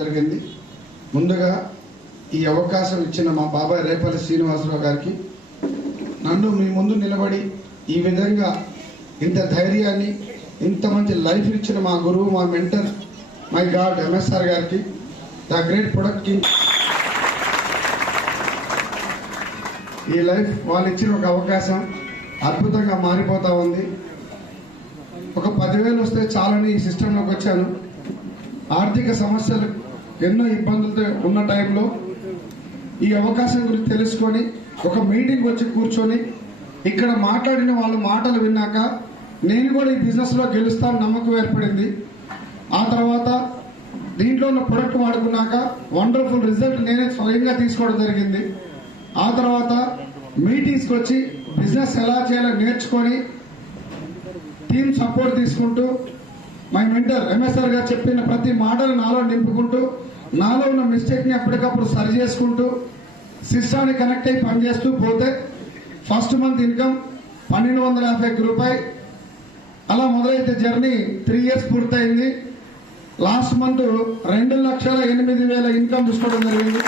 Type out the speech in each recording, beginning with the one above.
జరిగింది. ముందుగా ఈ అవకాశం ఇచ్చిన మా బాబాయ్ రేపల్లి శ్రీనివాసరావు గారికి, నన్ను మీ ముందు నిలబడి ఈ విధంగా ఇంత ధైర్యాన్ని ఇంత మంచి లైఫ్ ఇచ్చిన మా గురువు, మా మెంటర్, మై గాడ్ ఎంఎస్ఆర్ గారికి, ద గ్రేట్ ప్రొడక్ట్ కింగ్. ఈ లైఫ్ వాళ్ళు ఇచ్చిన ఒక అవకాశం అద్భుతంగా మారిపోతా ఉంది. ఒక 10,000 వస్తే చాలని ఈ సిస్టంలోకి వచ్చాను. ఆర్థిక సమస్యలు ఎన్నో ఇబ్బందులతో ఉన్న టైంలో ఈ అవకాశం గురించి తెలుసుకొని ఒక మీటింగ్ వచ్చి కూర్చొని ఇక్కడ మాట్లాడిన వాళ్ళ మాటలు విన్నాక నేను కూడా ఈ బిజినెస్లో గెలుస్తాను నమ్మకం ఏర్పడింది. ఆ తర్వాత దీంట్లో ఉన్న ప్రొడక్ట్ వాడుకున్నాక వండర్ఫుల్ రిజల్ట్ నేనే స్వయంగా తీసుకోవడం జరిగింది. ఆ తర్వాత మీటింగ్స్కి వచ్చి బిజినెస్ ఎలా చేయాలో నేర్చుకొని టీమ్ సపోర్ట్ తీసుకుంటూ మై మెంటర్ ఎంఎస్ఆర్ గారు చెప్పిన ప్రతి మాటలు నాలో నింపుకుంటూ నాలో ఉన్న మిస్టేక్ని ఎప్పటికప్పుడు సరి చేసుకుంటూ సిస్టాన్ని కనెక్ట్ అయ్యి పనిచేస్తూ పోతే ఫస్ట్ మంత్ ఇన్కమ్ 1,251 రూపాయలు. అలా మొదలైతే జర్నీ 3 ఇయర్స్ పూర్తయింది. లాస్ట్ మంత్ 2,08,000 ఇన్కమ్ తీసుకోవడం జరిగింది.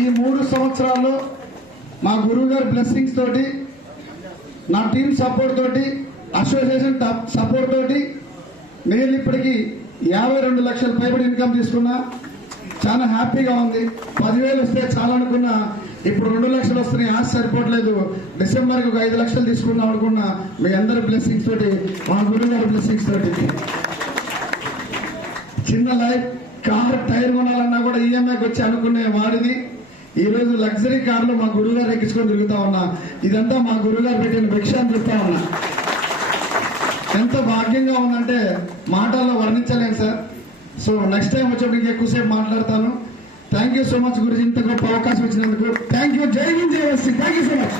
ఈ 3 సంవత్సరాల్లో మా గురువు గారి బ్లెస్సింగ్స్ తోటి, నా టీమ్ సపోర్ట్ తోటి, అసోసియేషన్ సపోర్ట్ తోటి నేను ఇప్పటికీ 52 లక్షల పైబడి ఇన్కమ్ తీసుకున్నా. చాలా హ్యాపీగా ఉంది. 10,000 వస్తే చాలా అనుకున్నా, ఇప్పుడు 2 లక్షలు వస్తున్నాయి. ఆశ సరిపోవట్లేదు. డిసెంబర్కి ఒక 5 లక్షలు తీసుకుందాం అనుకున్నా. మీ అందరి బ్లెస్సింగ్స్ తోటి, మా గురువు గారి బ్లెస్సింగ్స్ తోటి. చిన్న లైఫ్ కార్ టైర్ కొనాలన్నా కూడా ఈఎంఐకి వచ్చి అనుకునే వాడిని ఈ రోజు లగ్జరీ కార్లో మా గురువు గారు ఎక్కించుకొని తిరుగుతా ఉన్నా. ఇదంతా మా గురువు గారు పెట్టిన భిక్ష అని చెప్తా ఉన్నా. ఎంత భాగ్యంగా ఉందంటే మాటల్లో వర్ణించలేను సార్. సో నెక్స్ట్ టైం వచ్చేప్పుడు ఇంకా ఎక్కువసేపు మాట్లాడతాను. థ్యాంక్ యూ సో మచ్ గురించి ఇంత గొప్ప అవకాశం ఇచ్చినందుకు. Thank you. జై హింద్, జై థ్యాంక్ యూ సో మచ్.